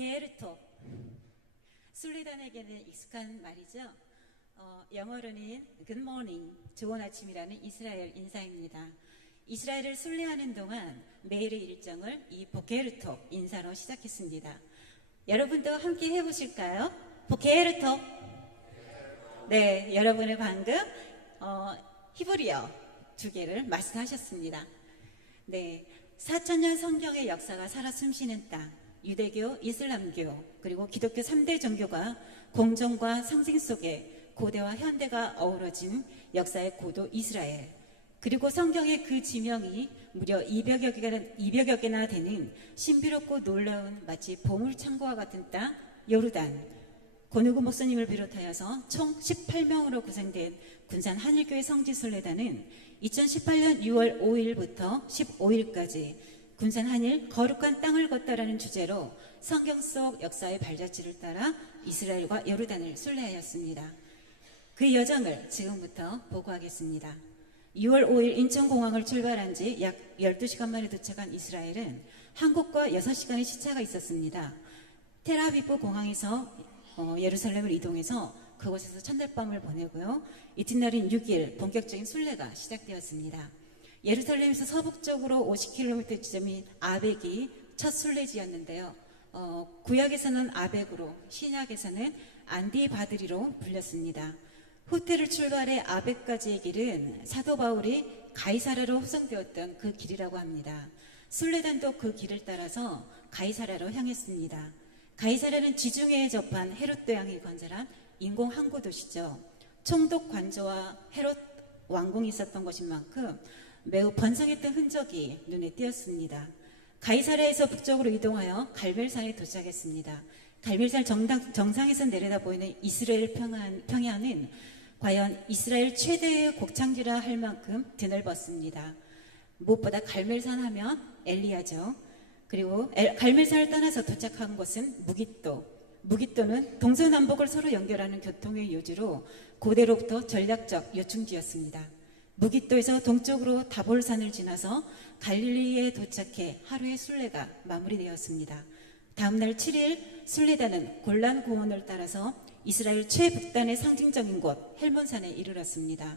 보케르토. 순례단에게는 익숙한 말이죠. 영어로는 Good morning, 좋은 아침이라는 이스라엘 인사입니다. 이스라엘을 순례하는 동안 매일의 일정을 이 보케르토 인사로 시작했습니다. 여러분도 함께 해보실까요? 보케르토. 네, 여러분은 방금 히브리어 2개를 마스터하셨습니다. 네, 4000년 성경의 역사가 살아 숨쉬는 땅, 유대교, 이슬람교, 그리고 기독교 3대 종교가 공존과 상징 속에 고대와 현대가 어우러진 역사의 고도 이스라엘, 그리고 성경의 그 지명이 무려 200여 개나 되는 신비롭고 놀라운 마치 보물창고와 같은 땅 요르단, 권우구 목사님을 비롯하여서 총 18명으로 구성된 군산 한일교회 성지순례단은 2018년 6월 5일부터 15일까지 군산 한일 거룩한 땅을 걷다라는 주제로 성경 속 역사의 발자취를 따라 이스라엘과 요르단을 순례하였습니다. 그 여정을 지금부터 보고하겠습니다. 6월 5일 인천공항을 출발한 지 약 12시간 만에 도착한 이스라엘은 한국과 6시간의 시차가 있었습니다. 텔아비브 공항에서 예루살렘을 이동해서 그곳에서 첫날밤을 보내고요. 이튿날인 6일 본격적인 순례가 시작되었습니다. 예루살렘에서 서북쪽으로 50km 지점인 아벡이 첫 순례지였는데요. 구약에서는 아벡으로, 신약에서는 안디바드리로 불렸습니다. 호텔을 출발해 아벡까지의 길은 사도 바울이 가이사랴로 후송되었던 그 길이라고 합니다. 순례단도 그 길을 따라서 가이사랴로 향했습니다. 가이사랴는 지중해에 접한 헤롯 대왕이 건설한 인공 항구 도시죠. 총독 관저와 헤롯 왕궁이 있었던 곳인 만큼 매우 번성했던 흔적이 눈에 띄었습니다. 가이사랴에서 북쪽으로 이동하여 갈멜산에 도착했습니다. 갈멜산 정상에서 내려다 보이는 이스라엘 평야는 과연 이스라엘 최대의 곡창지라 할 만큼 드넓었습니다. 무엇보다 갈멜산 하면 엘리야죠. 그리고 갈멜산을 떠나서 도착한 곳은 무깃도. 무깃도는 동서남북을 서로 연결하는 교통의 요지로 고대로부터 전략적 요충지였습니다. 무깃도에서 동쪽으로 다볼산을 지나서 갈릴리에 도착해 하루의 순례가 마무리되었습니다. 다음날 7일 순례단은 골란 고원을 따라서 이스라엘 최북단의 상징적인 곳 헬몬산에 이르렀습니다.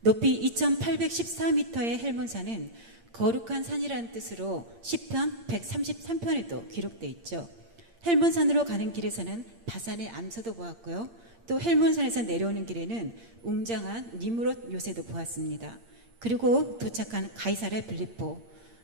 높이 2814m의 헬몬산은 거룩한 산이라는 뜻으로 시편 133편에도 기록되어 있죠. 헬몬산으로 가는 길에서는 바산의 암소도 보았고요. 또 헬몬산에서 내려오는 길에는 웅장한 니무롯 요새도 보았습니다. 그리고 도착한 가이사랴 빌립보,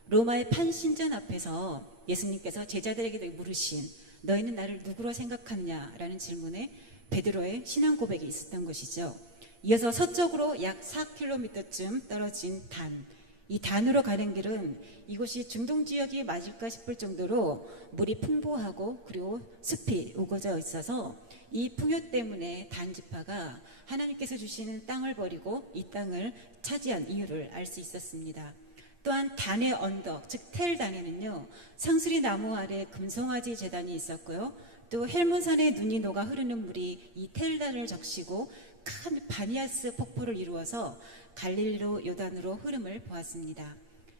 로마의 판신전 앞에서 예수님께서 제자들에게 물으신 너희는 나를 누구로 생각하냐? 라는 질문에 베드로의 신앙 고백이 있었던 것이죠. 이어서 서쪽으로 약 4km쯤 떨어진 단, 이 단으로 가는 길은 이곳이 중동 지역이 맞을까 싶을 정도로 물이 풍부하고 그리고 숲이 우거져 있어서 이 풍요 때문에 단 지파가 하나님께서 주시는 땅을 버리고 이 땅을 차지한 이유를 알 수 있었습니다. 또한 단의 언덕, 즉 텔단에는요, 상수리 나무 아래 금송아지 제단이 있었고요. 또 헬몬산의 눈이 녹아 흐르는 물이 이 텔단을 적시고 큰 바니아스 폭포를 이루어서 갈릴리로 요단으로 흐름을 보았습니다.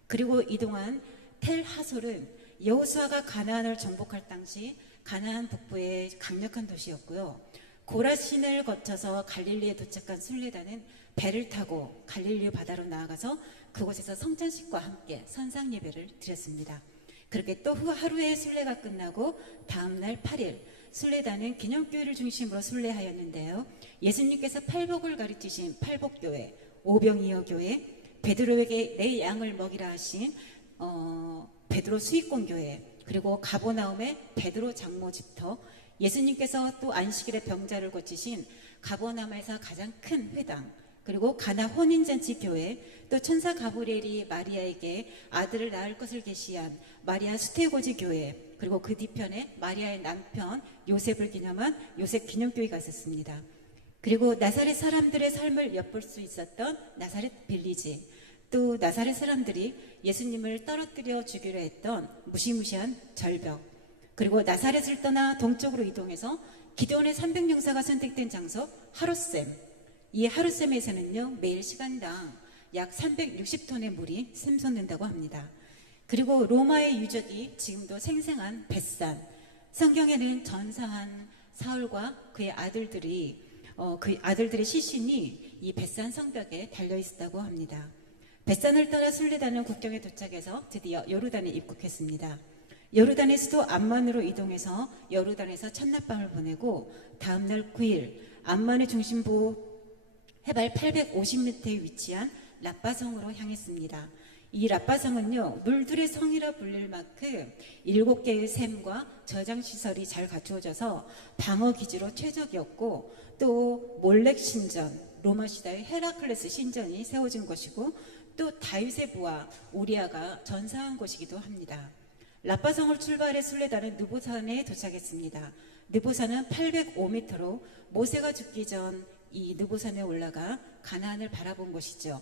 그리고 이동한 텔 하솔은 여호수아가 가나안을 정복할 당시 가나안 북부의 강력한 도시였고요. 고라신을 거쳐서 갈릴리에 도착한 순례단은 배를 타고 갈릴리 바다로 나아가서 그곳에서 성찬식과 함께 선상 예배를 드렸습니다. 그렇게 또 하루의 순례가 끝나고 다음날 8일 순례단은 기념교회를 중심으로 순례하였는데요. 예수님께서 팔복을 가르치신 팔복교회, 오병이어 교회, 베드로에게 내 양을 먹이라 하신 베드로 수익공교회, 그리고 가버나움의 베드로 장모 집터, 예수님께서 또 안식일에 병자를 고치신 가버나움에서 가장 큰 회당, 그리고 가나 혼인잔치 교회, 또 천사 가브리엘이 마리아에게 아들을 낳을 것을 계시한 마리아 수테고지 교회, 그리고 그 뒤편에 마리아의 남편 요셉을 기념한 요셉 기념교회가 있었습니다. 그리고 나사렛 사람들의 삶을 엿볼 수 있었던 나사렛 빌리지, 또 나사렛 사람들이 예수님을 떨어뜨려 주기로 했던 무시무시한 절벽, 그리고 나사렛을 떠나 동쪽으로 이동해서 기도원의 300용사가 선택된 장소 하룻샘, 이 하룻샘에서는요 매일 시간당 약 360톤의 물이 샘솟는다고 합니다. 그리고 로마의 유적이 지금도 생생한 벳산, 성경에는 전사한 사울과 그의 아들들이 그 아들들의 시신이 이 벳산 성벽에 달려 있었다고 합니다. 벳산을 따라 순례단은 국경에 도착해서 드디어 요르단에 입국했습니다. 요르단의 수도 암만으로 이동해서 요르단에서 첫날밤을 보내고 다음날 9일 암만의 중심부 해발 850m에 위치한 라빠성으로 향했습니다. 이 라빠성은요, 물들의 성이라 불릴 만큼 7개의 샘과 저장시설이 잘 갖추어져서 방어기지로 최적이었고, 또 몰렉 신전, 로마 시대의 헤라클레스 신전이 세워진 것이고, 또 다윗의 부하 우리아가 전사한 곳이기도 합니다. 라빠성을 출발해 순례단은 느보산에 도착했습니다. 느보산은 805m로 모세가 죽기 전 이 느보산에 올라가 가나안을 바라본 곳이죠.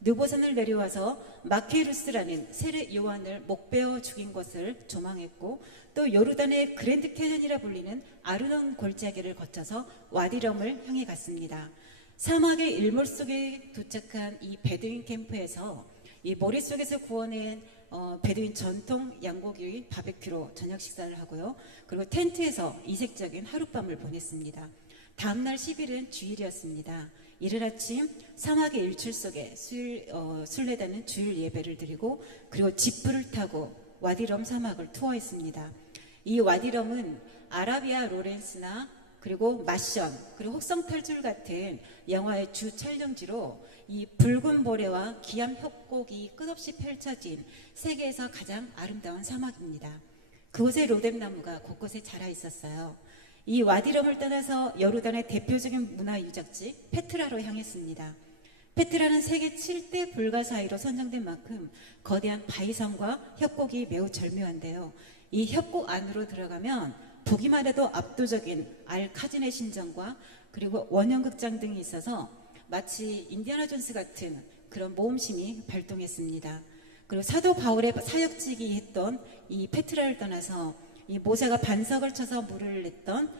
느보산을 내려와서 마케루스라는 세례 요한을 목베어 죽인 것을 조망했고, 또 요르단의 그랜드 캐년이라 불리는 아르논 골짜기를 거쳐서 와디럼을 향해 갔습니다. 사막의 일몰 속에 도착한 이 베두인 캠프에서 이 모래 속에서 구워낸 베두인 전통 양고기 바베큐로 저녁 식사를 하고요. 그리고 텐트에서 이색적인 하룻밤을 보냈습니다. 다음날 10일은 주일이었습니다. 이른 아침 사막의 일출 속에 순례단은 주일 예배를 드리고, 그리고 지프를 타고 와디럼 사막을 투어했습니다. 이 와디럼은 아라비아 로렌스나 그리고 마션, 그리고 혹성탈출 같은 영화의 주 촬영지로 이 붉은 모래와 기암 협곡이 끝없이 펼쳐진 세계에서 가장 아름다운 사막입니다. 그곳에 로뎀나무가 곳곳에 자라 있었어요. 이 와디럼을 떠나서 요르단의 대표적인 문화유적지 페트라로 향했습니다. 페트라는 세계 7대 불가사의로 선정된 만큼 거대한 바위섬과 협곡이 매우 절묘한데요. 이 협곡 안으로 들어가면 보기만 해도 압도적인 알카진의 신전과 그리고 원형극장 등이 있어서 마치 인디아나 존스 같은 그런 모험심이 발동했습니다. 그리고 사도 바울의 사역직이 했던 이 페트라를 떠나서 이 모세가 반석을 쳐서 물을 냈던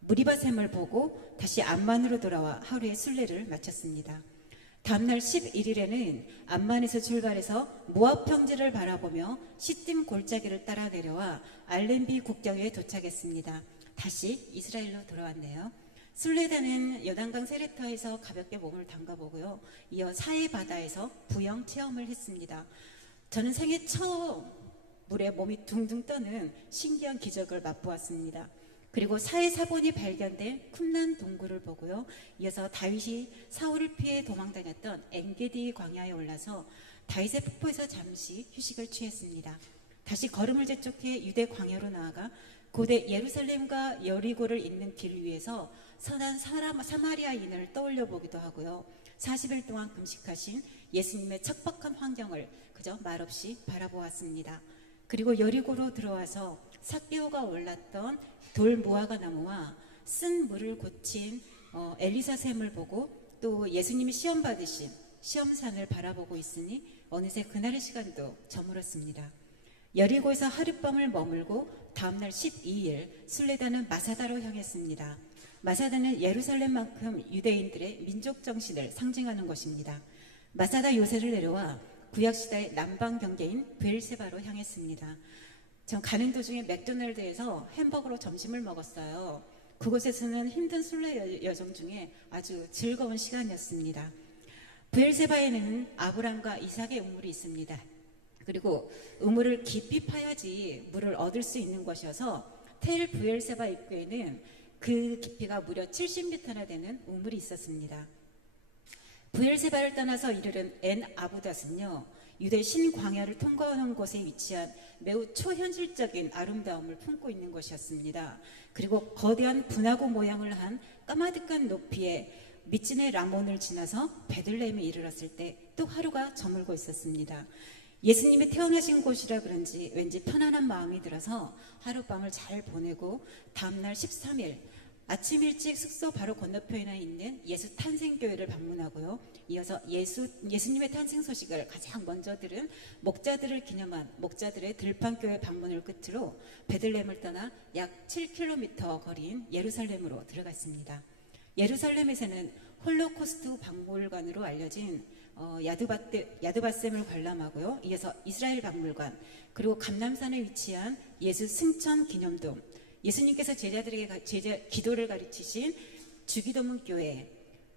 무리바샘을 보고 다시 암만으로 돌아와 하루의 순례를 마쳤습니다. 다음날 11일에는 암만에서 출발해서 모압 평지를 바라보며 시딤 골짜기를 따라 내려와 알렌비 국경에 도착했습니다. 다시 이스라엘로 돌아왔네요. 순례단은 요단강 세레터에서 가볍게 몸을 담가보고요. 이어 사해 바다에서 부영 체험을 했습니다. 저는 생애 처음 물에 몸이 둥둥 떠는 신기한 기적을 맛보았습니다. 그리고 사해 사본이 발견된 쿰란 동굴을 보고요. 이어서 다윗이 사울을 피해 도망다녔던 엔게디 광야에 올라서 다윗의 폭포에서 잠시 휴식을 취했습니다. 다시 걸음을 재촉해 유대 광야로 나아가 고대 예루살렘과 여리고를 잇는 길 위에서 선한 사마리아인을 떠올려 보기도 하고요. 40일 동안 금식하신 예수님의 척박한 환경을 그저 말없이 바라보았습니다. 그리고 여리고로 들어와서 삭개오가 올랐던 돌 무화과 나무와 쓴 물을 고친 엘리사 샘을 보고, 또 예수님이 시험 받으신 시험산을 바라보고 있으니 어느새 그날의 시간도 저물었습니다. 여리고에서 하룻밤을 머물고 다음날 12일 순례단은 마사다로 향했습니다. 마사다는 예루살렘만큼 유대인들의 민족 정신을 상징하는 것입니다. 마사다 요새를 내려와 구약시대의 남방 경계인 브엘세바로 향했습니다. 전 가는 도중에 맥도날드에서 햄버거로 점심을 먹었어요. 그곳에서는 힘든 순례 여정 중에 아주 즐거운 시간이었습니다. 브엘세바에는 아브람과 이삭의 우물이 있습니다. 그리고 우물을 깊이 파야지 물을 얻을 수 있는 것이어서 텔 브엘세바 입구에는 그 깊이가 무려 70m나 되는 우물이 있었습니다. 브엘세바를 떠나서 이르른 엔 아부닷은요, 유대 신광야를 통과하는 곳에 위치한 매우 초현실적인 아름다움을 품고 있는 것이었습니다. 그리고 거대한 분화구 모양을 한 까마득한 높이의 미친의 라몬을 지나서 베들레헴에 이르렀을 때 또 하루가 저물고 있었습니다. 예수님이 태어나신 곳이라 그런지 왠지 편안한 마음이 들어서 하룻밤을 잘 보내고 다음날 13일 아침 일찍 숙소 바로 건너편에 있는 예수 탄생교회를 방문하고요. 이어서 예수님의 탄생 소식을 가장 먼저 들은 목자들을 기념한 목자들의 들판교회 방문을 끝으로 베들레헴을 떠나 약 7km 거리인 예루살렘으로 들어갔습니다. 예루살렘에서는 홀로코스트 박물관으로 알려진 야드바셈을 관람하고요. 이어서 이스라엘 박물관, 그리고 감람산에 위치한 예수 승천 기념돔, 예수님께서 제자들에게 기도를 가르치신 주기도문 교회,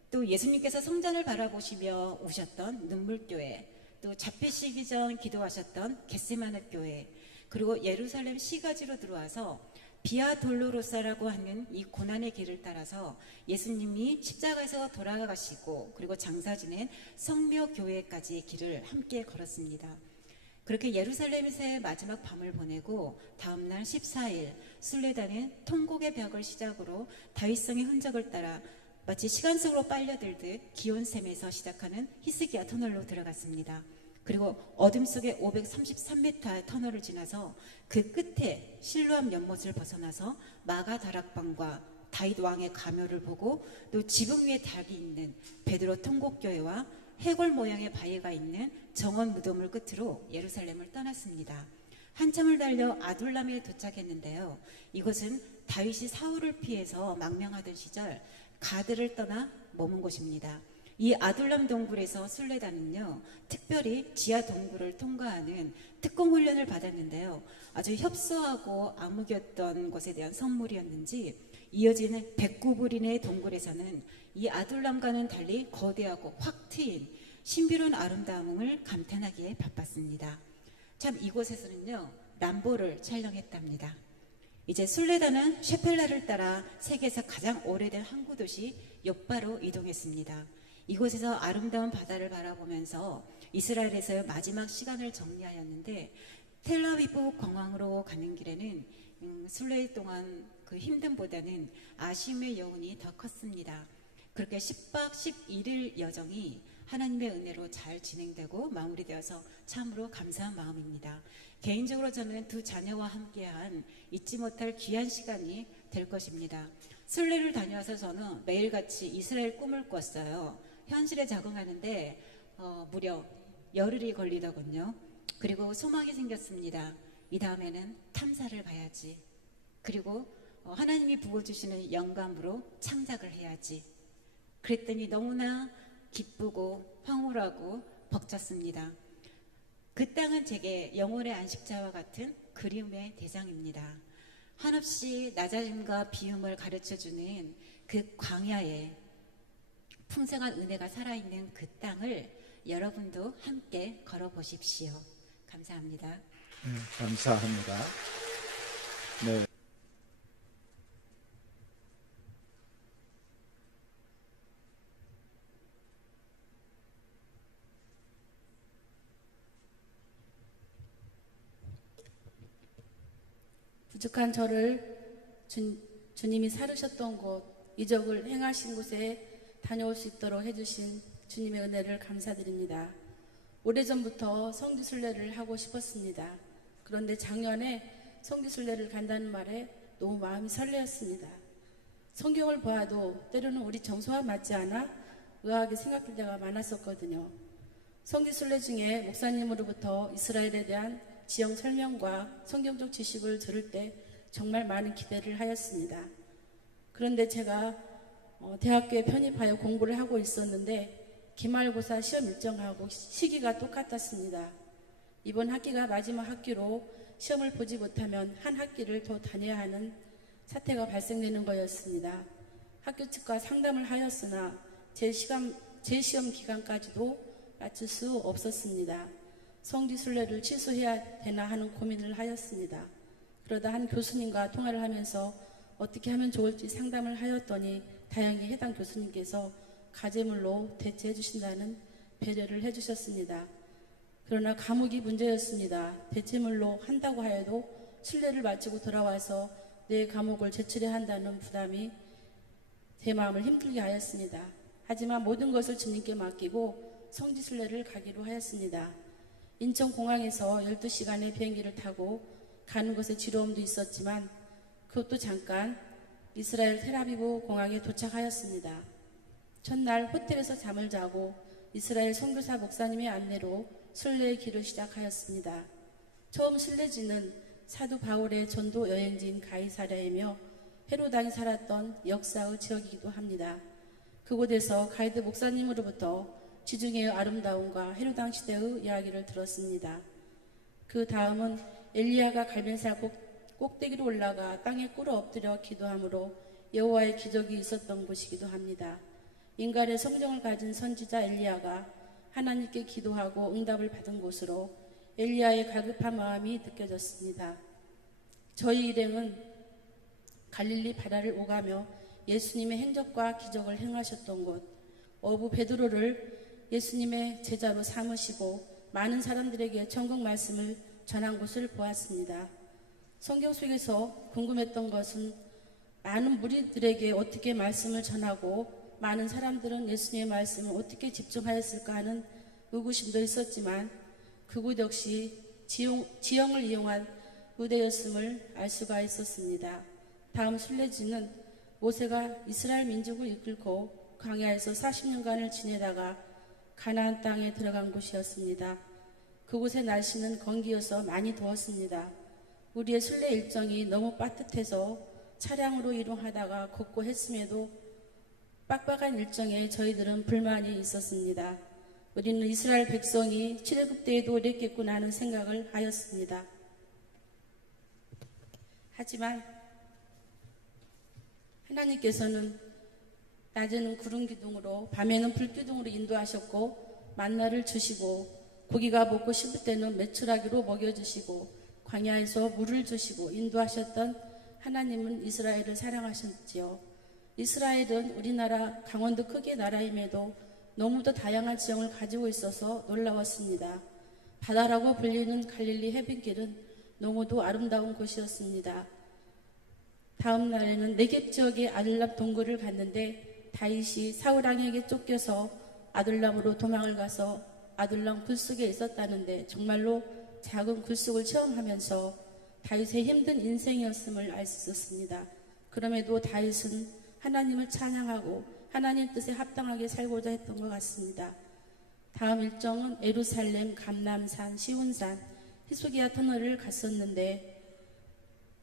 또 예수님께서 성전을 바라보시며 우셨던 눈물교회, 또 잡히시기 전 기도하셨던 겟세마네 교회, 그리고 예루살렘 시가지로 들어와서 비아 돌로로사라고 하는 이 고난의 길을 따라서 예수님이 십자가에서 돌아가시고 그리고 장사 지낸 성묘교회까지의 길을 함께 걸었습니다. 그렇게 예루살렘에서의 마지막 밤을 보내고 다음날 14일 순례단은 통곡의 벽을 시작으로 다윗성의 흔적을 따라 마치 시간 속으로 빨려들듯 기온샘에서 시작하는 히스기야 터널로 들어갔습니다. 그리고 어둠 속의 533m의 터널을 지나서 그 끝에 실로암 연못을 벗어나서 마가 다락방과 다윗 왕의 가묘를 보고 또 지붕 위에 닭이 있는 베드로 통곡교회와 해골 모양의 바위가 있는 정원 무덤을 끝으로 예루살렘을 떠났습니다. 한참을 달려 아둘람에 도착했는데요. 이곳은 다윗이 사울을 피해서 망명하던 시절 가드를 떠나 머문 곳입니다. 이 아둘람 동굴에서 순례단은요, 특별히 지하 동굴을 통과하는 특공 훈련을 받았는데요. 아주 협소하고 암흑이었던 것에 대한 선물이었는지 이어지는 109불인의 동굴에서는 이 아둘람과는 달리 거대하고 확 트인 신비로운 아름다움을 감탄하기에 바빴습니다. 참 이곳에서는요, 람보를 촬영했답니다. 이제 순례단은 셰펠라를 따라 세계에서 가장 오래된 항구 도시 욥바로 이동했습니다. 이곳에서 아름다운 바다를 바라보면서 이스라엘에서의 마지막 시간을 정리하였는데 텔아비브 공항으로 가는 길에는 순례 동안 그 힘듦보다는 아쉬움의 여운이 더 컸습니다. 그렇게 10박 11일 여정이 하나님의 은혜로 잘 진행되고 마무리되어서 참으로 감사한 마음입니다. 개인적으로 저는 두 자녀와 함께한 잊지 못할 귀한 시간이 될 것입니다. 순례를 다녀와서 저는 매일같이 이스라엘 꿈을 꿨어요. 현실에 적응하는데 무려 열흘이 걸리더군요. 그리고 소망이 생겼습니다. 이 다음에는 탐사를 가야지. 그리고 하나님이 부어주시는 영감으로 창작을 해야지. 그랬더니 너무나 기쁘고 황홀하고 벅찼습니다. 그 땅은 제게 영혼의 안식자와 같은 그리움의 대상입니다. 한없이 낮아짐과 비움을 가르쳐주는 그 광야에 풍성한 은혜가 살아있는 그 땅을 여러분도 함께 걸어보십시오. 감사합니다. 네, 감사합니다. 네. 부족한 저를 주님이 살으셨던 곳, 이적을 행하신 곳에 다녀올 수 있도록 해주신 주님의 은혜를 감사드립니다. 오래전부터 성지순례를 하고 싶었습니다. 그런데 작년에 성지순례를 간다는 말에 너무 마음이 설레었습니다. 성경을 보아도 때로는 우리 정서와 맞지 않아 의아하게 생각할 때가 많았었거든요. 성지순례 중에 목사님으로부터 이스라엘에 대한 지형 설명과 성경적 지식을 들을 때 정말 많은 기대를 하였습니다. 그런데 제가 대학교에 편입하여 공부를 하고 있었는데 기말고사 시험 일정하고 시기가 똑같았습니다. 이번 학기가 마지막 학기로 시험을 보지 못하면 한 학기를 더 다녀야 하는 사태가 발생되는 거였습니다. 학교 측과 상담을 하였으나 제 시험 기간까지도 맞출 수 없었습니다. 성지순례를 취소해야 되나 하는 고민을 하였습니다. 그러다 한 교수님과 통화를 하면서 어떻게 하면 좋을지 상담을 하였더니 다행히 해당 교수님께서 가제물로 대체해 주신다는 배려를 해주셨습니다. 그러나 과목이 문제였습니다. 대체물로 한다고 하여도 순례를 마치고 돌아와서 내 과목을 제출해야 한다는 부담이 제 마음을 힘들게 하였습니다. 하지만 모든 것을 주님께 맡기고 성지순례를 가기로 하였습니다. 인천공항에서 12시간의 비행기를 타고 가는 것에 지루함도 있었지만 그것도 잠깐 이스라엘 텔아비브 공항에 도착하였습니다. 첫날 호텔에서 잠을 자고 이스라엘 선교사 목사님의 안내로 순례의 길을 시작하였습니다. 처음 순례지는 사도 바울의 전도 여행지인 가이사랴이며 헤로당이 살았던 역사의 지역이기도 합니다. 그곳에서 가이드 목사님으로부터 지중해의 아름다움과 헤로당 시대의 이야기를 들었습니다. 그 다음은 엘리야가 갈멜산곡 꼭대기로 올라가 땅에 꿇어 엎드려 기도함으로 여호와의 기적이 있었던 곳이기도 합니다. 인간의 성정을 가진 선지자 엘리야가 하나님께 기도하고 응답을 받은 곳으로 엘리야의 갈급한 마음이 느껴졌습니다. 저희 일행은 갈릴리 바다를 오가며 예수님의 행적과 기적을 행하셨던 곳 어부 베드로를 예수님의 제자로 삼으시고 많은 사람들에게 천국 말씀을 전한 곳을 보았습니다. 성경 속에서 궁금했던 것은 많은 무리들에게 어떻게 말씀을 전하고 많은 사람들은 예수님의 말씀을 어떻게 집중하였을까 하는 의구심도 있었지만 그곳 역시 지형을 이용한 의대였음을 알 수가 있었습니다. 다음 순례지는 모세가 이스라엘 민족을 이끌고 광야에서 40년간을 지내다가 가나안 땅에 들어간 곳이었습니다. 그곳의 날씨는 건기여서 많이 더웠습니다. 우리의 순례 일정이 너무 빠듯해서 차량으로 이동하다가 걷고 했음에도 빡빡한 일정에 저희들은 불만이 있었습니다. 우리는 이스라엘 백성이 출애굽 때에도 이랬겠구나 하는 생각을 하였습니다. 하지만 하나님께서는 낮에는 구름 기둥으로 밤에는 불 기둥으로 인도하셨고 만나를 주시고 고기가 먹고 싶을 때는 메추라기로 먹여주시고 광야에서 물을 주시고 인도하셨던 하나님은 이스라엘을 사랑하셨지요. 이스라엘은 우리나라 강원도 크기의 나라임에도 너무도 다양한 지형을 가지고 있어서 놀라웠습니다. 바다라고 불리는 갈릴리 해변길은 너무도 아름다운 곳이었습니다. 다음 날에는 네겝 지역의 아둘람 동굴을 갔는데 다윗이 사울왕에게 쫓겨서 아둘람으로 도망을 가서 아둘람 굴속에 있었다는데 정말로 작은 굴속을 체험하면서 다윗의 힘든 인생이었음을 알 수 있었습니다. 그럼에도 다윗은 하나님을 찬양하고 하나님 뜻에 합당하게 살고자 했던 것 같습니다. 다음 일정은 예루살렘, 감람산, 시온산, 히스기야 터널을 갔었는데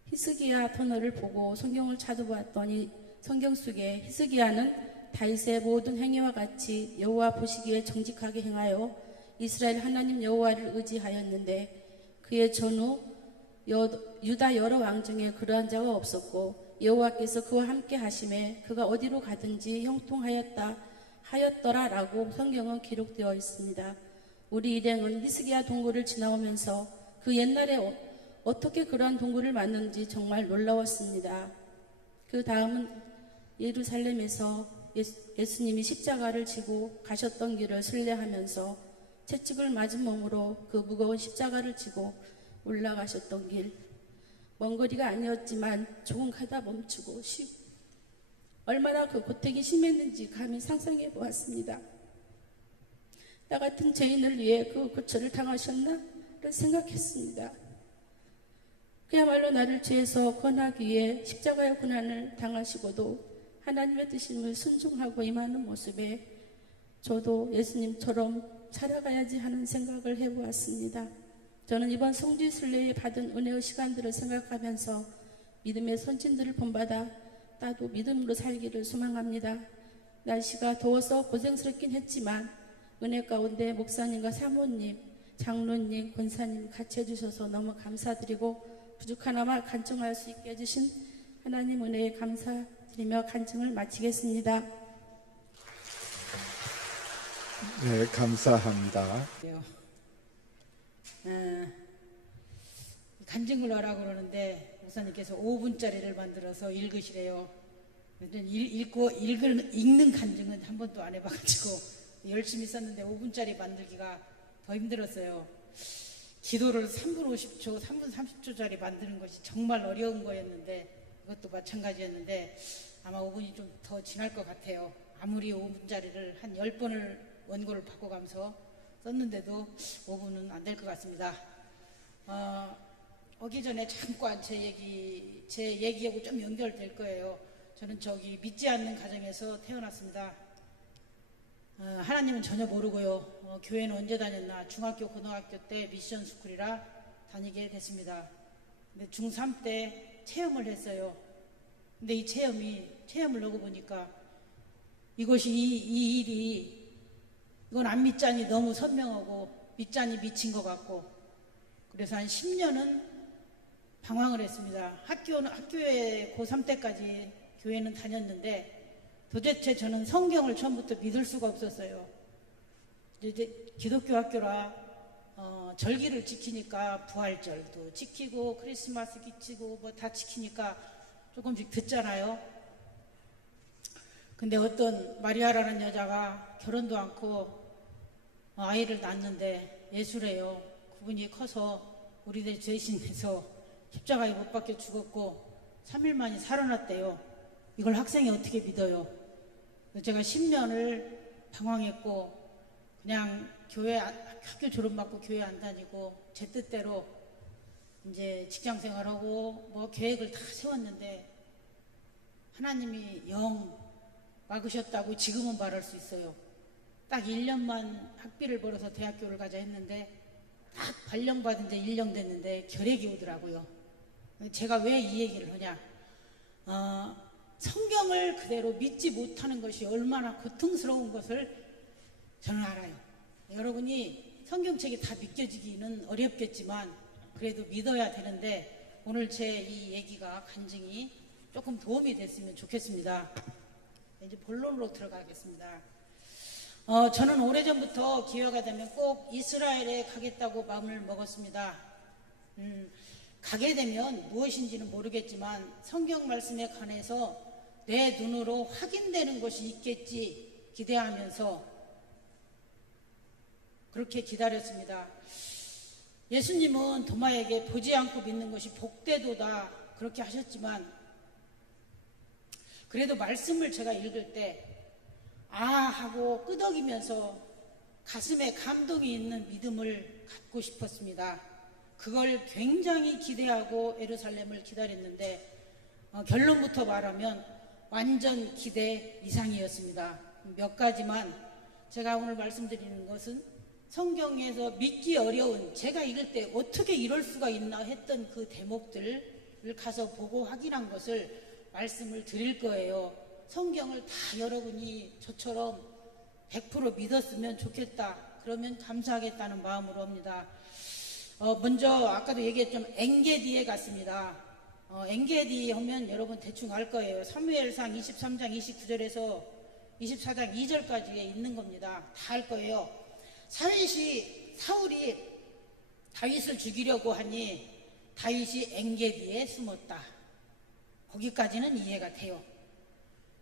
히스기야 터널을 보고 성경을 찾아보았더니 성경 속에 히스기야는 다윗의 모든 행위와 같이 여호와 보시기에 정직하게 행하여 이스라엘 하나님 여호와를 의지하였는데 그의 전후 유다 여러 왕 중에 그러한 자가 없었고 여호와께서 그와 함께 하심에 그가 어디로 가든지 형통하였더라라고 성경은 기록되어 있습니다. 우리 일행은 히스기야 동굴을 지나오면서 그 옛날에 어떻게 그러한 동굴을 만든지 정말 놀라웠습니다. 그 다음은 예루살렘에서 예수님이 십자가를 지고 가셨던 길을 순례하면서 채찍을 맞은 몸으로 그 무거운 십자가를 지고 올라가셨던 길, 먼 거리가 아니었지만 조금 가다 멈추고 얼마나 그 고통이 심했는지 감히 상상해 보았습니다. 나 같은 죄인을 위해 그 고초를 당하셨나? 를 생각했습니다. 그야말로 나를 죄에서 권하기 위해 십자가의 고난을 당하시고도 하나님의 뜻임을 순종하고 임하는 모습에 저도 예수님처럼 살아가야지 하는 생각을 해보았습니다. 저는 이번 성지 순례에 받은 은혜의 시간들을 생각하면서 믿음의 선진들을 본받아 나도 믿음으로 살기를 소망합니다. 날씨가 더워서 고생스럽긴 했지만 은혜 가운데 목사님과 사모님, 장로님, 권사님 같이 해주셔서 너무 감사드리고 부족하나마 간증할 수 있게 해주신 하나님 은혜에 감사드리며 간증을 마치겠습니다. 네, 감사합니다. 간증을 하라고 그러는데 목사님께서 5분짜리를 만들어서 읽으시래요. 읽는 간증은 한 번도 안 해봐가지고 열심히 썼는데 5분짜리 만들기가 더 힘들었어요. 기도를 3분 50초, 3분 30초짜리 만드는 것이 정말 어려운 거였는데 그것도 마찬가지였는데 아마 5분이 좀 더 지날 것 같아요. 아무리 5분짜리를 한 10번을 원고를 바꿔가면서 썼는데도 5분은 안 될 것 같습니다. 오기 전에 잠깐 제 얘기하고 좀 연결될 거예요. 저는 믿지 않는 가정에서 태어났습니다. 하나님은 전혀 모르고요. 교회는 언제 다녔나? 중학교, 고등학교 때 미션 스쿨이라 다니게 됐습니다. 근데 중3 때 체험을 했어요. 근데 이 체험을 하고 보니까 이것이 이 일이 이건 안 믿자니 너무 선명하고 믿자니 미친 것 같고 그래서 한 10년은 방황을 했습니다. 학교에 고3 때까지 교회는 다녔는데 도대체 저는 성경을 처음부터 믿을 수가 없었어요. 이제 기독교 학교라 절기를 지키니까 부활절도 지키고 크리스마스 지키고 뭐 다 지키니까 조금씩 듣잖아요. 근데 어떤 마리아라는 여자가 결혼도 않고 아이를 낳았는데 예수래요. 그분이 커서 우리들 죄신해서 십자가에 못 박혀 죽었고 3일 만에 살아났대요. 이걸 학생이 어떻게 믿어요? 제가 10년을 방황했고 그냥 학교 졸업받고 교회 안 다니고 제 뜻대로 이제 직장 생활하고 뭐 계획을 다 세웠는데 하나님이 영 막으셨다고 지금은 말할 수 있어요. 딱 1년만 학비를 벌어서 대학교를 가자 했는데 딱 발령받은 지 1년 됐는데 결핵이 오더라고요. 제가 왜 이 얘기를 하냐, 성경을 그대로 믿지 못하는 것이 얼마나 고통스러운 것을 저는 알아요. 여러분이 성경책이 다 믿겨지기는 어렵겠지만 그래도 믿어야 되는데 오늘 제 이 얘기가 간증이 조금 도움이 됐으면 좋겠습니다. 이제 본론으로 들어가겠습니다. 저는 오래전부터 기회가 되면 꼭 이스라엘에 가겠다고 마음을 먹었습니다. 가게 되면 무엇인지는 모르겠지만 성경 말씀에 관해서 내 눈으로 확인되는 것이 있겠지 기대하면서 그렇게 기다렸습니다. 예수님은 도마에게 보지 않고 믿는 것이 복되도다 그렇게 하셨지만 그래도 말씀을 제가 읽을 때 하고 끄덕이면서 가슴에 감동이 있는 믿음을 갖고 싶었습니다. 그걸 굉장히 기대하고 예루살렘을 기다렸는데 결론부터 말하면 완전 기대 이상이었습니다. 몇 가지만 제가 오늘 말씀드리는 것은 성경에서 믿기 어려운, 제가 읽을 때 어떻게 이럴 수가 있나 했던 그 대목들을 가서 보고 확인한 것을 말씀을 드릴 거예요. 성경을 다 여러분이 저처럼 100% 믿었으면 좋겠다. 그러면 감사하겠다는 마음으로 합니다. 먼저 아까도 얘기했지만 엔게디에 갔습니다. 엔게디 하면 여러분 대충 알 거예요. 사무엘상 23장 29절에서 24장 2절까지에 있는 겁니다. 다 알 거예요. 사울이 다윗을 죽이려고 하니 다윗이 엔게디에 숨었다. 거기까지는 이해가 돼요.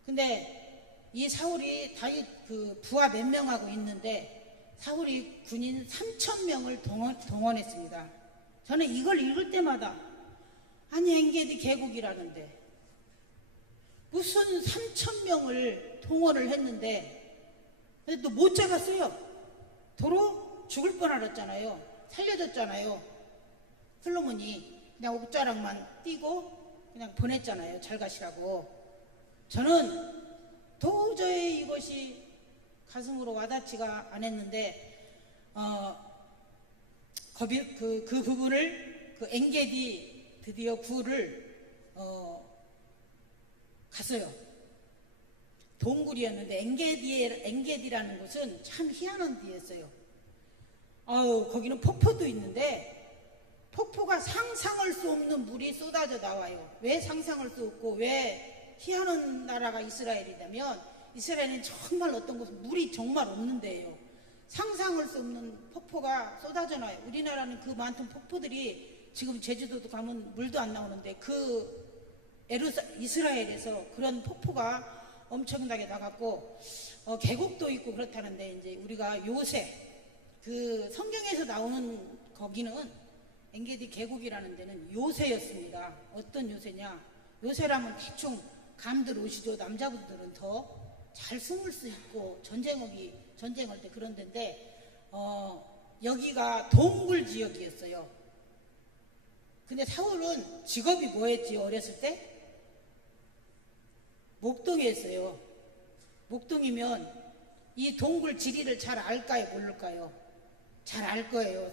근데 이 사울이 다윗 그 부하 몇 명하고 있는데 사울이 군인 3,000명을 동원했습니다. 저는 이걸 읽을 때마다 아니 엔게디 계곡이라는데 무슨 3,000명을 동원을 했는데 또 못 잡았어요. 도로 죽을 뻔하셨잖아요. 살려줬잖아요. 솔로몬이 그냥 옷자락만 띄고 그냥 보냈잖아요. 잘 가시라고. 저는 도저히 이것이 가슴으로 와닿지가 않았는데 그 부분을 그 엔게디 드디어 구를 갔어요. 동굴이었는데 엔게디라는 곳은 참 희한한 데였어요. 거기는 폭포도 있는데 폭포가 상상할 수 없는 물이 쏟아져 나와요. 왜 상상할 수 없고 왜 희한한 나라가 이스라엘이냐면 이스라엘은 정말 어떤 곳은 물이 정말 없는 데예요. 상상할 수 없는 폭포가 쏟아져 나와요. 우리나라는 그 많던 폭포들이 지금 제주도도 가면 물도 안 나오는데 이스라엘에서 그런 폭포가 엄청나게 나갔고 계곡도 있고 그렇다는데 이제 우리가 요새 그 성경에서 나오는 거기는 엔게디 계곡이라는 데는 요새였습니다. 어떤 요새냐? 요새라면 대충 감들 오시죠. 남자분들은 더 잘 숨을 수 있고 전쟁할 때 그런 데인데 여기가 동굴 지역이었어요. 근데 사울은 직업이 뭐였지? 어렸을 때 목동이었어요. 목동이면 이 동굴 지리를 잘 알까요? 모를까요? 잘 알 거예요.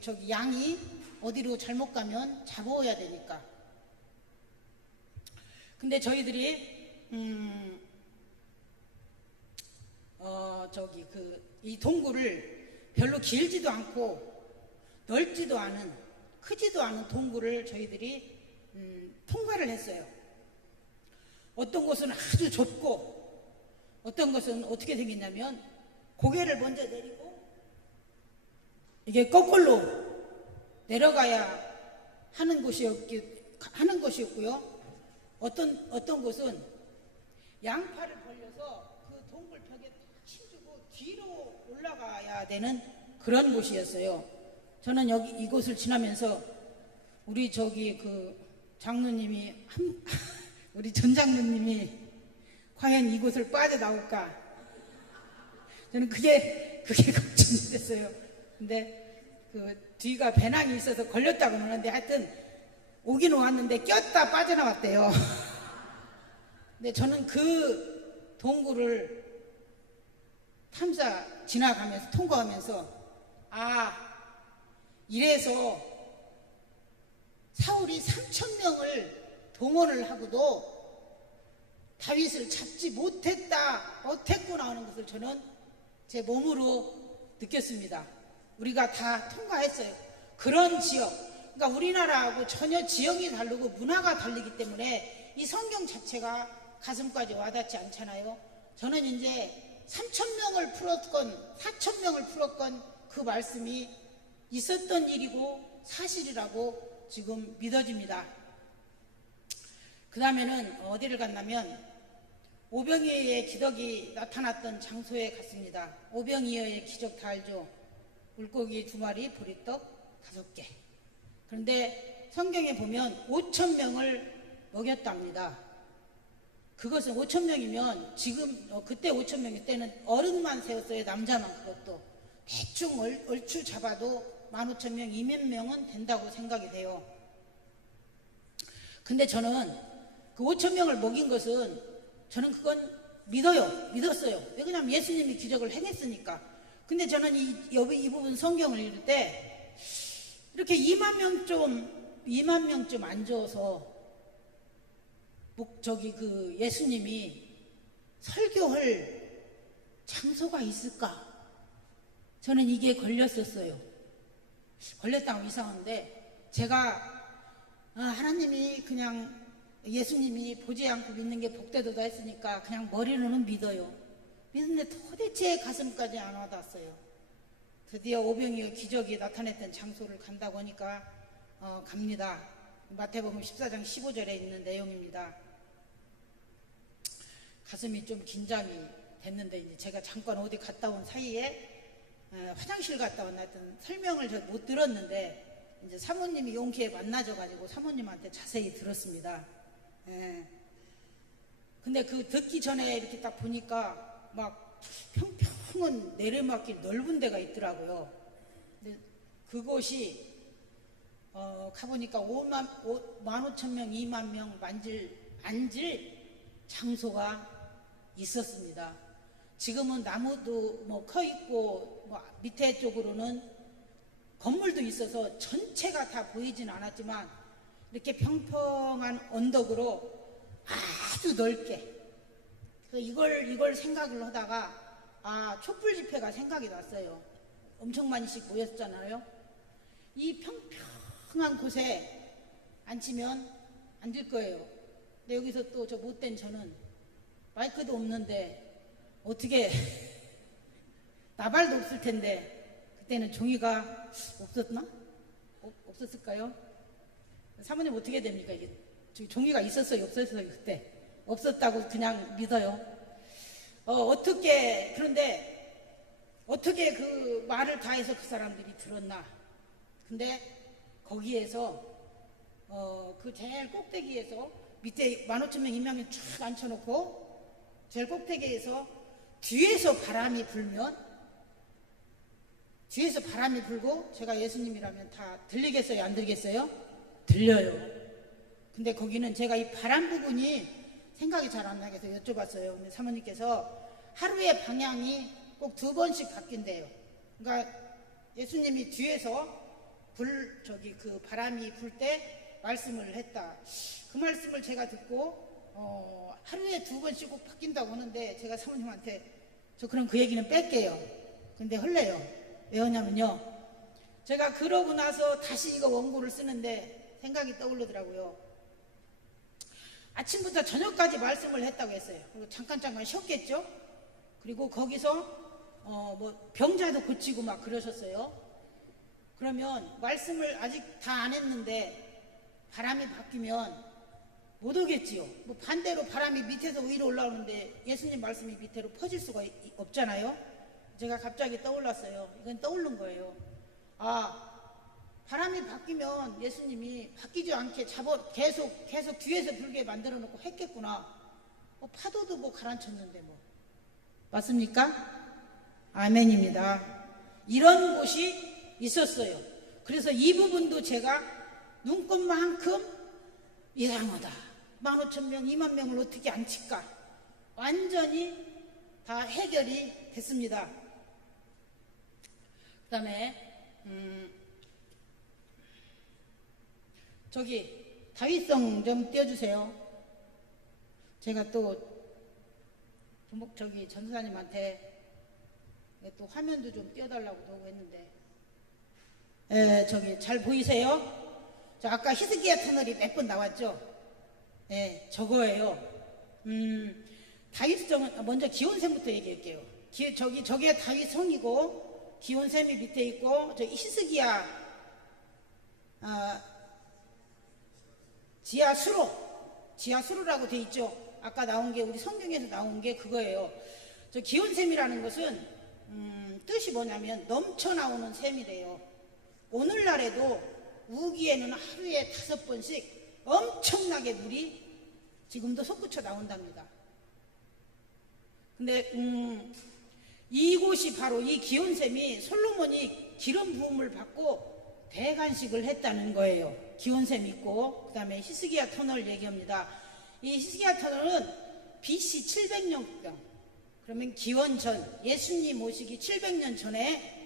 저기 양이 어디로 잘못 가면 잡아야 되니까. 근데 저희들이 이 동굴을 별로 길지도 않고 넓지도 않은 크지도 않은 동굴을 저희들이 통과를 했어요. 어떤 곳은 아주 좁고 어떤 것은 어떻게 생겼냐면 고개를 먼저 내리고 이게 거꾸로 내려가야 하는 것이었고요. 어떤 곳은 양팔을 벌려서 그 동굴 벽에 탁 힘주고 뒤로 올라가야 되는 그런 곳이었어요. 저는 이곳을 지나면서 우리 장로님이 우리 전 장로님이 과연 이곳을 빠져나올까? 저는 그게 걱정이 됐어요. 근데 그 뒤가 배낭이 있어서 걸렸다고 하는데 하여튼 오긴 왔는데 꼈다 빠져나왔대요. 근데 저는 그 동굴을 지나가면서 통과하면서 이래서 사울이 3,000명을 동원을 하고도 다윗을 잡지 못했구나 하는 것을 저는 제 몸으로 느꼈습니다. 우리가 다 통과했어요. 그런 지역, 그러니까 우리나라하고 전혀 지형이 다르고 문화가 다르기 때문에 이 성경 자체가 가슴까지 와닿지 않잖아요. 저는 이제 3,000명을 풀었건 4,000명을 풀었건 그 말씀이 있었던 일이고 사실이라고 지금 믿어집니다. 그 다음에는 어디를 갔냐면 오병이어의 기적이 나타났던 장소에 갔습니다. 오병이어의 기적 다 알죠? 물고기 2마리, 보리떡 5개. 그런데 성경에 보면 5,000명을 먹였답니다. 그것은 5,000명이면 지금 그때 5,000명일 때는 어른만 세웠어요. 남자만. 그것도 대충 얼추 잡아도 15,000명, 20,000명은 된다고 생각이 돼요. 근데 저는 그 5,000명을 먹인 것은 저는 그건 믿었어요. 왜냐하면 예수님이 기적을 행했으니까. 근데 저는 이 부분 성경을 읽을 때 이렇게 2만 명쯤 앉아서 그 예수님이 설교할 장소가 있을까? 저는 이게 걸렸었어요. 걸렸다고 이상한데 제가 하나님이 그냥 예수님이 보지 않고 믿는 게 복되도다 했으니까 그냥 머리로는 믿어요. 믿는데 도대체 가슴까지 안 와닿았어요. 드디어 오병이어 기적이 나타냈던 장소를 간다고 하니까 갑니다. 마태복음 14장 15절에 있는 내용입니다. 가슴이 좀 긴장이 됐는데 이제 제가 잠깐 어디 갔다 온 사이에 화장실 갔다 온 하여튼 설명을 잘 못 들었는데 이제 사모님이 용케에 만나져가지고 사모님한테 자세히 들었습니다. 근데 그 듣기 전에 이렇게 딱 보니까 막 평평한 내리막길 넓은 데가 있더라고요. 근데 그곳이 가보니까 15,000명, 2만 명 앉을 장소가 있었습니다. 지금은 나무도 커 있고 밑에 쪽으로는 건물도 있어서 전체가 다 보이진 않았지만 이렇게 평평한 언덕으로 아주 넓게 이걸 생각을 하다가 촛불 집회가 생각이 났어요. 엄청 많이씩 모였잖아요. 이 평평한 곳에 앉히면 앉을 거예요. 근데 여기서 또 저 못된 저는 마이크도 없는데 어떻게 나발도 없을 텐데 그때는 종이가 없었나? 없었을까요? 사모님 어떻게 됩니까? 이게 종이가 있었어요, 없었어요? 그때 없었다고 그냥 믿어요. 그런데 어떻게 그 말을 다 해서 그 사람들이 들었나? 근데 거기에서 그 제일 꼭대기에서 밑에 15,000명, 2만 명 쫙 앉혀놓고 제일 꼭대기에서 뒤에서 바람이 불고 제가 예수님이라면 다 들리겠어요? 안 들리겠어요? 들려요. 근데 거기는 제가 이 바람 부분이 생각이 잘 안 나게 해서 여쭤봤어요. 근데 사모님께서 하루에 방향이 꼭 2번씩 바뀐대요. 그러니까 예수님이 뒤에서 그 바람이 불 때 말씀을 했다. 그 말씀을 제가 듣고 하루에 2번씩 꼭 바뀐다고 하는데 제가 사모님한테 저 그럼 그 얘기는 뺄게요. 근데 흘려요. 왜냐면요. 제가 그러고 나서 다시 이거 원고를 쓰는데 생각이 떠오르더라고요. 아침부터 저녁까지 말씀을 했다고 했어요. 그리고 잠깐 쉬었겠죠. 그리고 거기서 뭐 병자도 고치고 막 그러셨어요. 그러면 말씀을 아직 다 안 했는데 바람이 바뀌면 못 오겠지요. 뭐 반대로 바람이 밑에서 위로 올라오는데 예수님 말씀이 밑으로 퍼질 수가 없잖아요. 제가 갑자기 떠올랐어요. 이건 떠오른 거예요. 바람이 바뀌면 예수님이 바뀌지 않게 계속 뒤에서 불게 만들어 놓고 했겠구나. 파도도 뭐 가라앉혔는데 뭐. 맞습니까? 아멘입니다. 이런 곳이 있었어요. 그래서 이 부분도 제가 눈꽃만큼 이상하다. 15,000명, 2만 명을 어떻게 안 칠까? 완전히 다 해결이 됐습니다. 그 다음에 저기 다윗성 좀 띄워주세요. 제가 또 저기 전사님한테 또 화면도 좀 띄워달라고 하고 했는데 저기 잘 보이세요? 저 아까 히스기야 터널이 몇 번 나왔죠? 저거예요. 다윗성은 먼저 기온샘부터 얘기할게요. 저게 다윗성이고 기온샘이 밑에 있고 저 히스기야 지하수로라고 돼 있죠. 아까 나온 게 우리 성경에서 나온 게 그거예요. 저 기온샘이라는 것은 뜻이 뭐냐면 넘쳐 나오는 샘이래요. 오늘날에도 우기에는 하루에 5번씩 엄청나게 물이 지금도 솟구쳐 나온답니다. 근데 이곳이 바로 이 기온샘이 솔로몬이 기름 부음을 받고 대관식을 했다는 거예요. 기온샘이 있고 그 다음에 히스기야 터널 얘기합니다. 이 히스기야 터널은 BC 700년경, 그러면 기원 전 예수님 오시기 700년 전에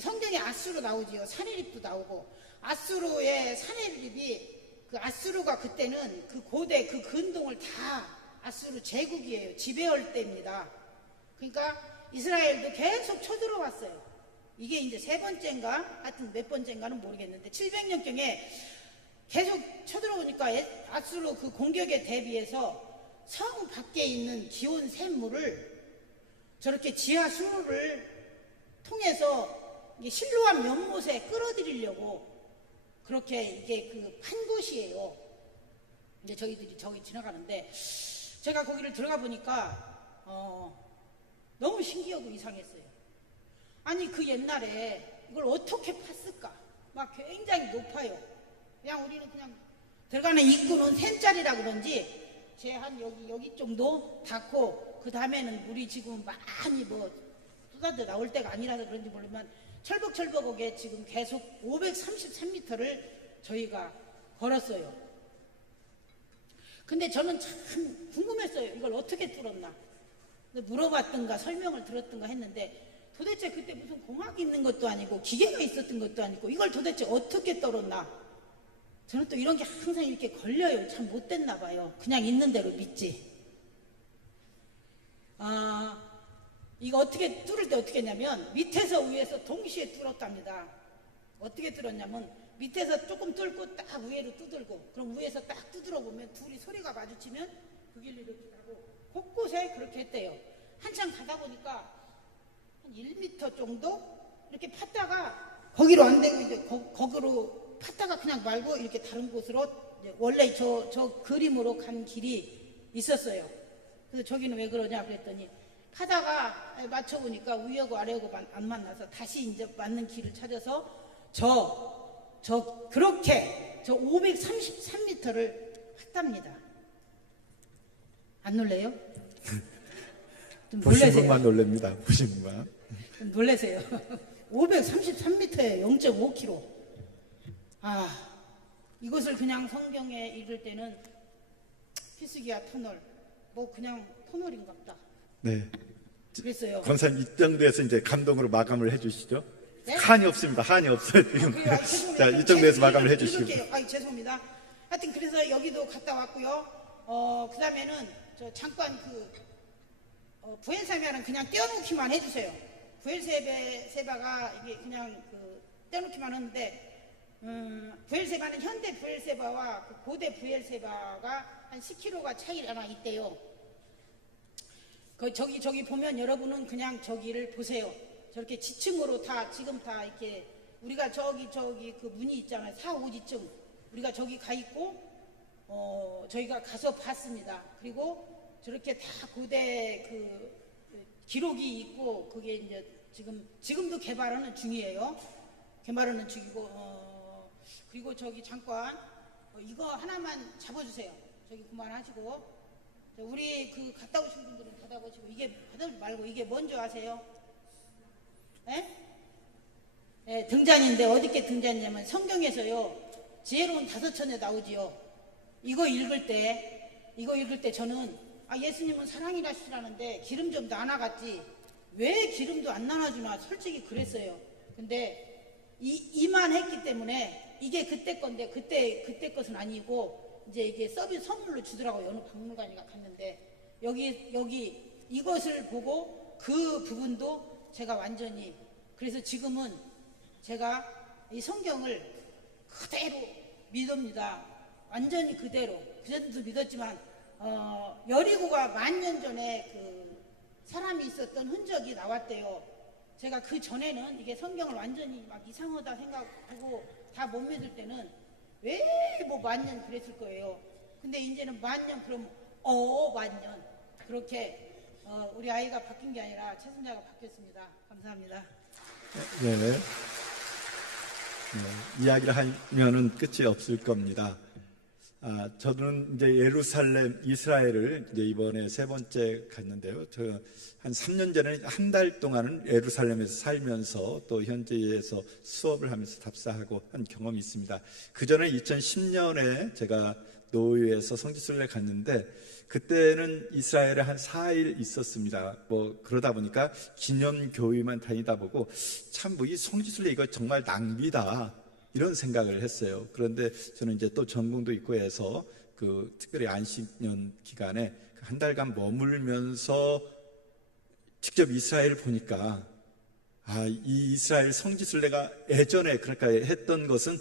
성경에 아수르 나오지요. 산헤립도 나오고 아수르의 산헤립이 아수르가 그때는 그 고대 그 근동을 다 아수르 제국이에요. 지배할 때입니다. 그러니까 이스라엘도 계속 쳐들어왔어요. 이게 이제 3번째인가 하여튼 몇 번째인가는 모르겠는데 700년경에 계속 쳐들어오니까 아수르 그 공격에 대비해서 성 밖에 있는 기온 샘물을 저렇게 지하 수로를 통해서 실로암 연못에 끌어들이려고 그렇게 이게 판 곳이에요. 근데 저희들이 저기 지나가는데 제가 거기를 들어가 보니까 너무 신기하고 이상했어요. 아니 그 옛날에 이걸 어떻게 팠을까? 막 굉장히 높아요. 그냥 우리는 그냥 들어가는 입구는 샘자리라 그런지 제 한 여기 정도 닿고 그 다음에는 물이 지금 많이 뭐 쏟아져 나올 때가 아니라서 그런지 모르지만 철벅철벅하게 지금 계속 533m를 저희가 걸었어요. 근데 저는 참 궁금했어요. 이걸 어떻게 뚫었나? 물어봤든가 설명을 들었든가 했는데 도대체 그때 무슨 공학이 있는 것도 아니고 기계가 있었던 것도 아니고 이걸 도대체 어떻게 뚫었나? 저는 또 이런 게 항상 이렇게 걸려요. 참 못됐나 봐요. 그냥 있는 대로 믿지. 이거 어떻게 뚫을 때 어떻게 했냐면 밑에서 위에서 동시에 뚫었답니다. 어떻게 뚫었냐면 밑에서 조금 뚫고 딱 위에로 두들고 그럼 위에서 딱 두드려 보면 둘이 소리가 마주치면 그 길로 이렇게 가고 곳곳에 그렇게 했대요. 한참 가다 보니까 한 1m 정도 이렇게 팠다가 거기로 안 되고 이제 거기로 팠다가 그냥 말고 이렇게 다른 곳으로 원래 저 그림으로 간 길이 있었어요. 그래서 저기는 왜 그러냐 그랬더니 파다가 맞춰보니까 위하고 아래하고 안 만나서 다시 이제 맞는 길을 찾아서 그렇게 533m를 팠답니다. 안 놀래요? 좀 보신 놀라세요. 분만 놀랍니다. 보신 분만. 좀 놀라세요. 533m에 0.5km. 이것을 그냥 성경에 읽을 때는 히스기야 터널, 뭐 그냥 터널인갑다. 네. 그랬어요. 권사님 이 정도에서 이제 감동으로 마감을 해주시죠. 네? 한이 없습니다. 한이 없어요 지금. 그래요? 죄송합니다. 자, 이 정도에서 마감을 해주시고. 죄송합니다. 하여튼 그래서 여기도 갔다 왔고요. 그 다음에는 저 잠깐 부엘세바는 그냥 떼어놓기만 해주세요. 부엘세바가 이게 그냥 떼놓기만 하는데 부엘세바는 현대 부엘세바와 그 고대 부엘세바가 한 10km가 차이가 있대요. 저기 보면 여러분은 그냥 저기를 보세요. 저렇게 지층으로 다 지금 다 이렇게 우리가 저기 그 문이 있잖아요. 4, 5지층 우리가 저기 가 있고 저희가 가서 봤습니다. 그리고 저렇게 다 고대 그 기록이 있고 그게 이제 지금도 개발하는 중이에요. 개발하는 중이고 그리고 저기 잠깐 이거 하나만 잡아주세요. 저기 그만하시고 우리 그 갔다 오신 분들은 받아보시고 이게 받아보지 말고 이게 뭔지 아세요? 예, 등잔인데 어디께 등잔이냐면 성경에서요 지혜로운 5천에 나오지요. 이거 읽을 때 저는 예수님은 사랑이라시라는데 기름 좀 나눠갔지 왜 기름도 안 나눠주나 솔직히 그랬어요. 근데 이만 했기 때문에 이게 그때 건데 그때 것은 아니고 이제 이게 서비스 선물로 주더라고요. 어느 박물관에 갔는데 여기 이것을 보고 그 부분도 제가 완전히 그래서 지금은 제가 이 성경을 그대로 믿습니다. 완전히 그대로 그전도 믿었지만 여리고가 1000년 전에 그 사람이 있었던 흔적이 나왔대요. 제가 그 전에는 이게 성경을 완전히 막 이상하다 생각하고 다 못 믿을 때는 왜 뭐 1000년 그랬을 거예요. 근데 이제는 1000년 그럼 1000년 그렇게 우리 아이가 바뀐 게 아니라 최순자가 바뀌었습니다. 감사합니다. 네. 이야기를 하면은 끝이 없을 겁니다. 저는 이제 예루살렘, 이스라엘을 이제 이번에 3번째 갔는데요. 저 한 3년 전에 한 달 동안은 예루살렘에서 살면서 또 현지에서 수업을 하면서 답사하고 한 경험이 있습니다. 그 전에 2010년에 제가 노예에서 성지순례 갔는데 그때는 이스라엘에 한 4일 있었습니다. 그러다 보니까 기념교회만 다니다 보고 참 이 성지순례 이거 정말 낭비다. 이런 생각을 했어요. 그런데 저는 이제 또 전공도 있고 해서 그 특별히 안식년 기간에 한 달간 머물면서 직접 이스라엘을 보니까 이 이스라엘 성지순례가 예전에 그러니까 했던 것은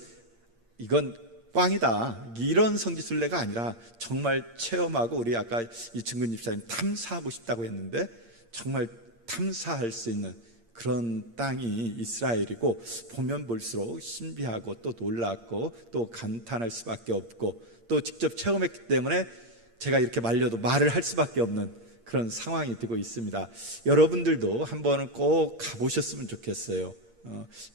이건 꽝이다. 이런 성지순례가 아니라 정말 체험하고 우리 아까 이충근 집사님 탐사하고 싶다고 했는데 정말 탐사할 수 있는 그런 땅이 이스라엘이고 보면 볼수록 신비하고 또 놀랍고 또 감탄할 수밖에 없고 또 직접 체험했기 때문에 제가 이렇게 말려도 말을 할 수밖에 없는 그런 상황이 되고 있습니다. 여러분들도 한번은 꼭 가보셨으면 좋겠어요.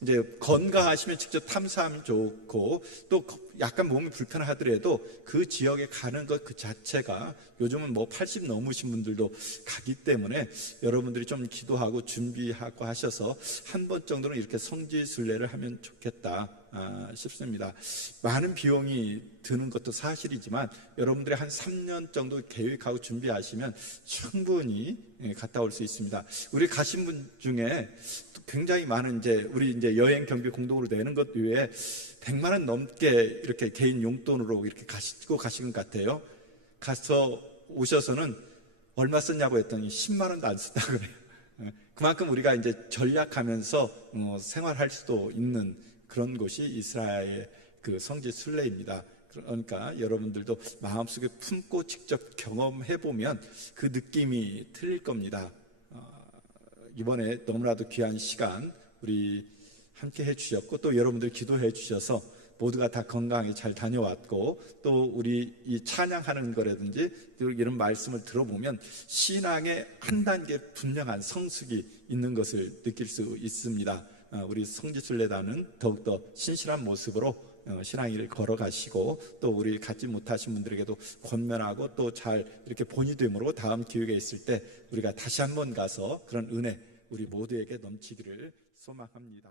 이제 건강하시면 직접 탐사하면 좋고 또 약간 몸이 불편하더라도 그 지역에 가는 것 그 자체가 요즘은 80 넘으신 분들도 가기 때문에 여러분들이 좀 기도하고 준비하고 하셔서 한 번 정도는 이렇게 성지순례를 하면 좋겠다 싶습니다. 많은 비용이 드는 것도 사실이지만 여러분들이 한 3년 정도 계획하고 준비하시면 충분히 갔다 올 수 있습니다. 우리 가신 분 중에 굉장히 많은 우리 여행 경비 공동으로 내는 것 외에 100만 원 넘게 이렇게 개인 용돈으로 이렇게 가시고 가신 것 같아요. 가서 오셔서는 얼마 썼냐고 했더니 10만 원도 안 썼다고 그래요. 그만큼 우리가 이제 전략하면서 생활할 수도 있는 그런 곳이 이스라엘 그 성지순례입니다. 그러니까 여러분들도 마음속에 품고 직접 경험해 보면 그 느낌이 틀릴 겁니다. 이번에 너무나도 귀한 시간 우리 함께 해주셨고 또 여러분들 기도해 주셔서 모두가 다 건강하게 잘 다녀왔고 또 우리 이 찬양하는 거라든지 이런 말씀을 들어보면 신앙의 한 단계 분명한 성숙이 있는 것을 느낄 수 있습니다. 우리 성지순례단은 더욱더 신실한 모습으로 신앙을 걸어가시고 또 우리 갖지 못하신 분들에게도 권면하고 또 잘 이렇게 본이 됨으로 다음 기회가 있을 때 우리가 다시 한번 가서 그런 은혜 우리 모두에게 넘치기를 소망합니다.